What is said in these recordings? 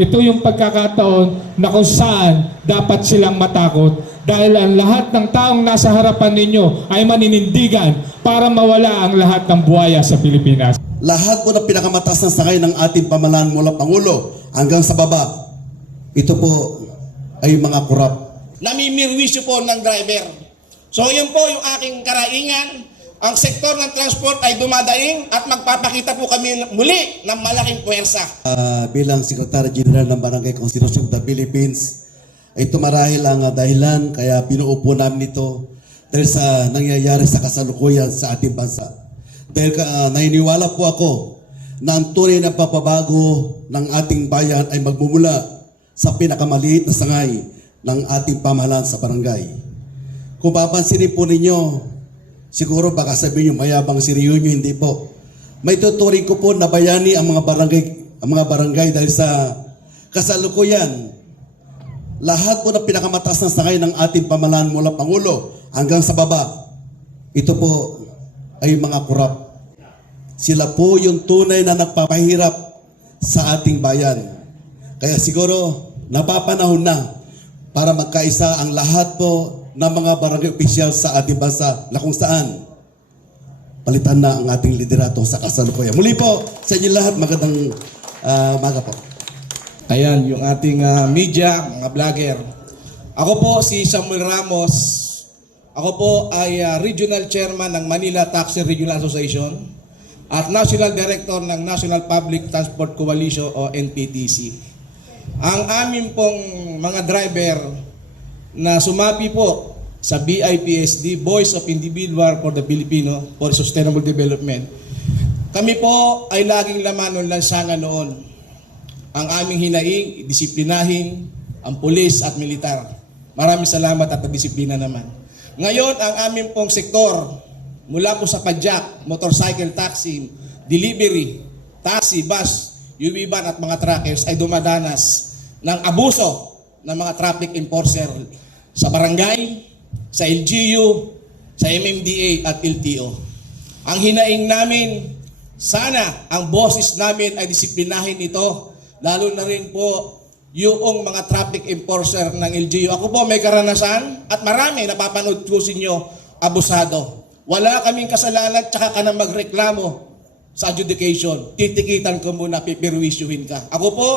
ito yung pagkakataon na kung saan dapat silang matakot dahil ang lahat ng taong nasa harapan ninyo ay maninindigan para mawala ang lahat ng buhaya sa Pilipinas. Lahat po ng pinakamataas na sakay ng ating pamalaan mula Pangulo hanggang sa baba, ito po ay mga kurap. namimirwisyo po ng driver. So yun po yung aking karaingan. Ang sektor ng transport ay dumadaing at magpapakita po kami muli ng malaking puwersa. Ah, bilang Secretary General ng Barangay Constitution of the Philippines, ito marahil ang ah, dahilan kaya pinuupo namin ito dahil sa nangyayari sa kasalukuyan sa ating bansa. Dahil uh, naniniwala po ako na ang tunay na papabago ng ating bayan ay magmumula sa pinakamaliit na sangay ng ating pamahalaan sa barangay. Kung papansinin po ninyo, siguro baka sabihin nyo mayabang si Rio nyo, hindi po. May tuturing ko po na bayani ang mga barangay, ang mga barangay dahil sa kasalukuyan. Lahat po ng pinakamataas na sakay ng ating pamalaan mula Pangulo hanggang sa baba, ito po ay mga kurap. Sila po yung tunay na nagpapahirap sa ating bayan. Kaya siguro napapanahon na para magkaisa ang lahat po ng mga barangay opisyal sa ating bansa na kung saan palitan na ang ating liderato sa kasalukuyan. Muli po sa inyo lahat, magandang ah, maga po. Ayan, yung ating ah, media, mga vlogger. Ako po si Samuel Ramos. Ako po ay ah, Regional Chairman ng Manila Taxi Regional Association at National Director ng National Public Transport Coalition o NPTC. Ang amin pong mga driver na sumapi po sa BIPSD, Voice of Individual for the Filipino for Sustainable Development. Kami po ay laging laman ng lansangan noon ang aming hinaing, disiplinahin ang pulis at militar. Maraming salamat at disiplina naman. Ngayon, ang aming pong sektor, mula po sa padjak, motorcycle taxi, delivery, taxi, bus, UV van at mga truckers ay dumadanas ng abuso ng mga traffic enforcer sa barangay, sa LGU, sa MMDA at LTO. Ang hinaing namin, sana ang boses namin ay disiplinahin ito, lalo na rin po yung mga traffic enforcer ng LGU. Ako po may karanasan at marami napapanood ko sa inyo abusado. Wala kaming kasalanan tsaka ka na magreklamo sa adjudication. Titikitan ko muna, pipirwisyuhin ka. Ako po,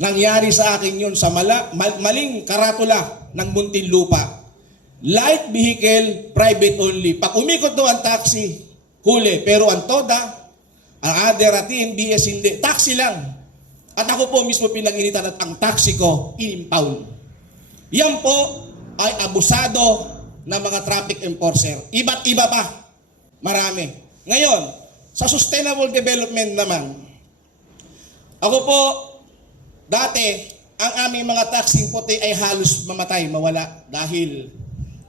nangyari sa akin yun sa mala, mal- maling karatula ng Muntinlupa. Light vehicle, private only. Pag umikot doon ang taxi, huli. Pero ang TODA, ang other at BS hindi. Taxi lang. At ako po mismo pinag-initan at ang taxi ko, inimpound. Yan po ay abusado ng mga traffic enforcer. Iba't iba pa. Marami. Ngayon, sa sustainable development naman, ako po, dati, ang aming mga taxing puti ay halos mamatay, mawala dahil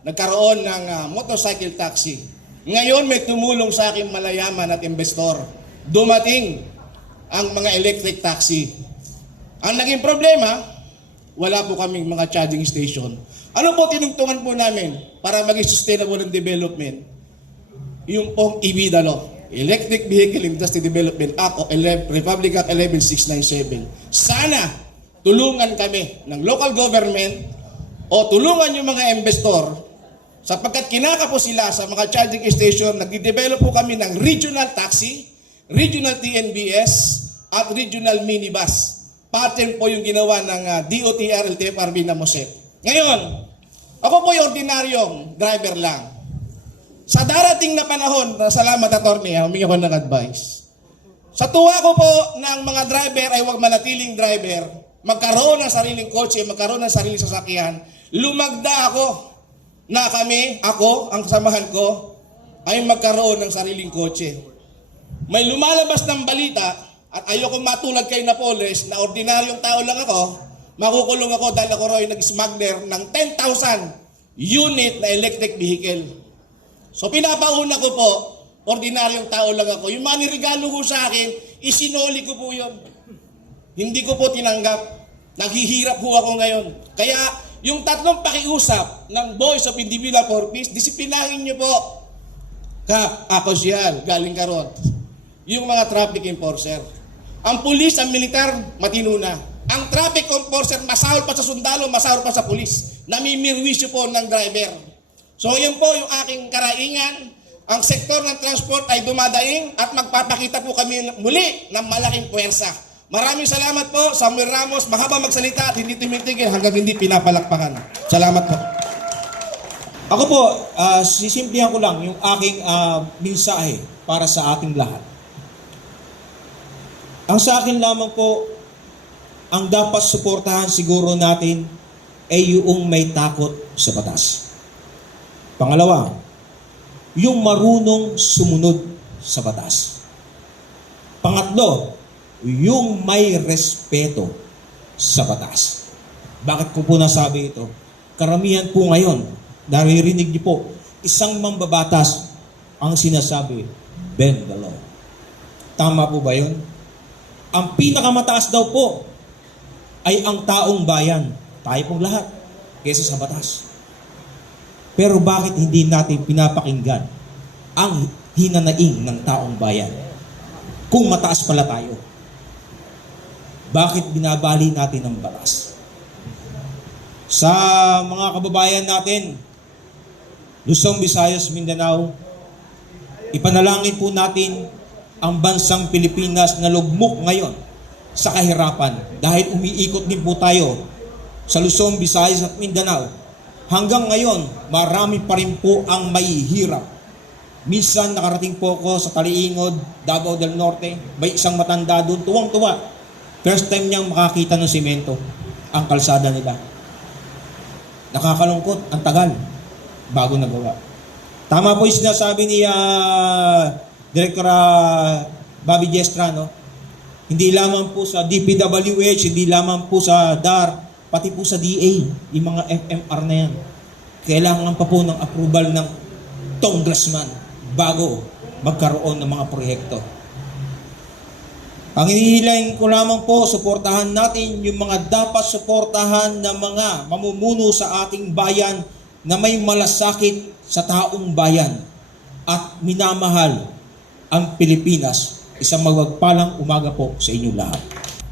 nagkaroon ng ah, motorcycle taxi. Ngayon may tumulong sa akin malayaman at investor. Dumating ang mga electric taxi. Ang naging problema, wala po kaming mga charging station. Ano po tinungtungan po namin para maging sustainable ang development? Yung pong EV Electric Vehicle Industry Development Act o 11, Republic Act 11697. Sana tulungan kami ng local government o tulungan yung mga investor sapagkat kinakapo sila sa mga charging station, nagde-develop po kami ng regional taxi, regional TNBS, at regional minibus. Pattern po yung ginawa ng uh, DOTR, LTFRB na MOSEP. Ngayon, ako po yung ordinaryong driver lang. Sa darating na panahon, na salamat attorney, ha, humingi ako ng advice. Sa tuwa ko po ng mga driver ay huwag manatiling driver, magkaroon ng sariling kotse, magkaroon ng sariling sasakyan, lumagda ako na kami, ako, ang kasamahan ko, ay magkaroon ng sariling kotse. May lumalabas ng balita at ayoko matulad kay Napoles na ordinaryong tao lang ako, makukulong ako dahil ako raw nag-smuggler ng 10,000 unit na electric vehicle. So pinapauna ko po, ordinaryong tao lang ako. Yung mga nirigalo ko sa akin, isinoli ko po yun. Hindi ko po tinanggap. Naghihirap po ako ngayon. Kaya yung tatlong pakiusap ng Voice of Individual for Peace, disiplinahin niyo po. Kap, ako siya, galing karot. Yung mga traffic enforcer. Ang pulis, ang militar, matino na. Ang traffic enforcer, masahol pa sa sundalo, masahol pa sa pulis. Namimirwisyo po ng driver. So yun po yung aking karaingan. Ang sektor ng transport ay dumadaing at magpapakita po kami muli ng malaking puwersa. Maraming salamat po, Samuel Ramos. Mahaba magsalita at hindi tumitigil hanggang hindi pinapalakpakan. Salamat po. Ako po, ah, sisimplihan ko lang yung aking ah, mensahe para sa ating lahat. Ang sa akin lamang po, ang dapat suportahan siguro natin ay yung may takot sa batas. Pangalawa, yung marunong sumunod sa batas. Pangatlo, yung may respeto sa batas. Bakit ko po nasabi ito? Karamihan po ngayon, naririnig niyo po, isang mambabatas ang sinasabi, bend the law. Tama po ba yun? Ang pinakamataas daw po ay ang taong bayan. Tayo pong lahat. Kesa sa batas. Pero bakit hindi natin pinapakinggan ang hinanaing ng taong bayan? Kung mataas pala tayo. Bakit binabali natin ang batas? Sa mga kababayan natin, Luzon, Visayas, Mindanao, ipanalangin po natin ang bansang Pilipinas na lugmok ngayon sa kahirapan dahil umiikot din po tayo sa Luzon, Visayas at Mindanao. Hanggang ngayon, marami pa rin po ang may hirap. Minsan nakarating po ako sa Taliingod, Davao del Norte, may isang matanda doon, tuwang-tuwa. First time niyang makakita ng simento, ang kalsada nila. Nakakalungkot, ang tagal, bago nagawa. Tama po yung sinasabi ni ah, Director ah, Bobby Gestra, no? Hindi lamang po sa DPWH, hindi lamang po sa DAR, pati po sa DA, yung mga FMR na yan. Kailangan pa po ng approval ng congressman bago magkaroon ng mga proyekto. Ang hinihiling ko lamang po, suportahan natin yung mga dapat suportahan ng mga mamumuno sa ating bayan na may malasakit sa taong bayan at minamahal ang Pilipinas. Isang magpagpalang umaga po sa inyong lahat.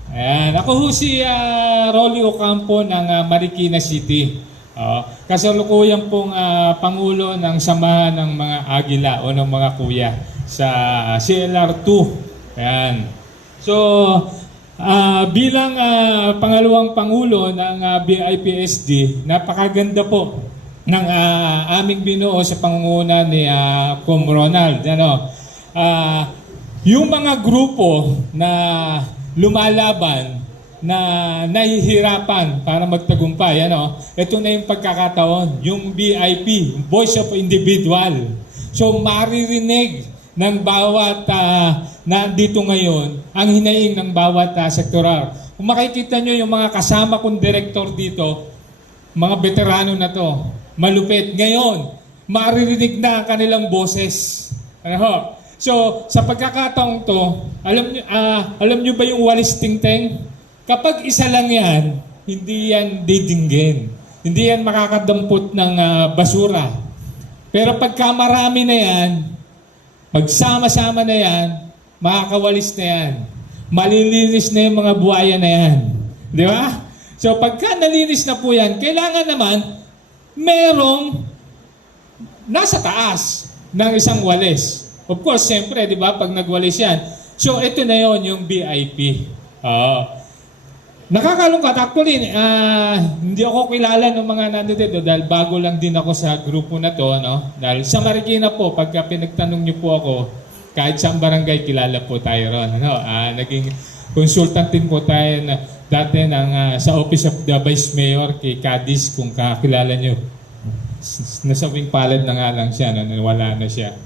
Ayan. Ako ho si ah, Rolly Ocampo ng ah, Marikina City. Oh, kasalukuyan pong ah, Pangulo ng Samahan ng mga Agila o ng mga Kuya sa CLR2. Ayan. So, ah, bilang ah, pangalawang Pangulo ng ah, BIPSD, napakaganda po ng ah, aming binuo sa pangunguna ni ah, Com Ronald. Ano? Ah, yung mga grupo na lumalaban na nahihirapan para magtagumpay, ano, ito na yung pagkakataon, yung BIP, Voice of Individual. So, maririnig ng bawat ah, nandito ngayon ang hinaing ng bawat uh, sektoral. Kung makikita nyo yung mga kasama kong direktor dito, mga veterano na to, malupit. Ngayon, maririnig na ang kanilang boses. Ano ho? So, sa pagkakataong to, alam nyo, ah, alam nyo ba yung walis tingteng? Kapag isa lang yan, hindi yan didinggin. Hindi yan makakadampot ng ah, basura. Pero pagka marami na yan, magsama-sama na yan, makakawalis na yan. Malilinis na yung mga buhaya na yan. Di ba? So pagka nalinis na po yan, kailangan naman merong nasa taas ng isang walis. Of course, siyempre, di ba, pag nagwalis yan. So ito na yon yung BIP. Oo. Nakakalungkot. Actually, ah, hindi ako kilala ng mga nandito dito dahil bago lang din ako sa grupo na to. No? Dahil sa Marikina po, pagka pinagtanong niyo po ako, kahit sa barangay, kilala po tayo ron. Ano? Ah, naging consultant din po tayo na, dati ng, ah, sa Office of the Vice Mayor kay Cadiz, kung kakilala niyo. S- Nasa wing palad na nga lang siya, no? wala na siya.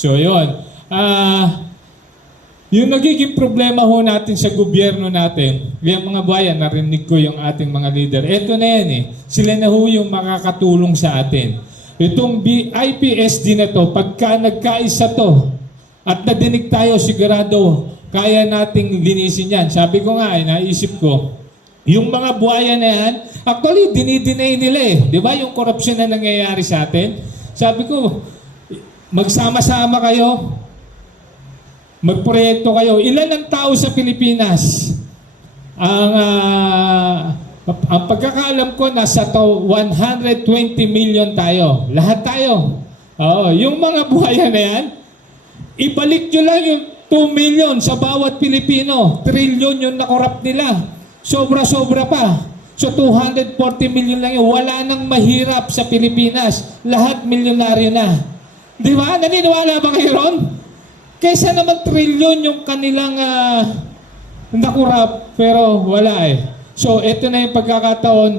So, yun. Ah, yung nagiging problema ho natin sa gobyerno natin, yung mga bayan, narinig ko yung ating mga leader, eto na yan eh, sila na ho yung makakatulong sa atin. Itong BIPSD na to, pagka nagkaisa to, at nadinig tayo sigurado, kaya nating linisin yan. Sabi ko nga, eh, naisip ko, yung mga buhaya na yan, actually, dinidinay nila eh. Di ba yung korupsyon na nangyayari sa atin? Sabi ko, magsama-sama kayo, magproyekto kayo. Ilan ang tao sa Pilipinas? Ang, ah, ang pagkakaalam ko, nasa to 120 million tayo. Lahat tayo. Oo, yung mga buhaya na yan, ibalik nyo lang yung 2 million sa bawat Pilipino. Trillion yung nakorap nila. Sobra-sobra pa. So 240 million lang yun. Wala nang mahirap sa Pilipinas. Lahat milyonaryo na. Di ba? Naniniwala ba kayo ron? Kaysa naman trillion yung kanilang ah, nakurap, pero wala eh. So, ito na yung pagkakataon,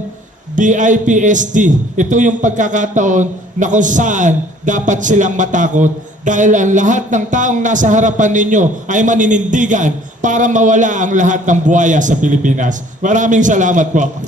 BIPSD. Ito yung pagkakataon na kung saan dapat silang matakot dahil ang lahat ng taong nasa harapan ninyo ay maninindigan para mawala ang lahat ng buhaya sa Pilipinas. Maraming salamat po.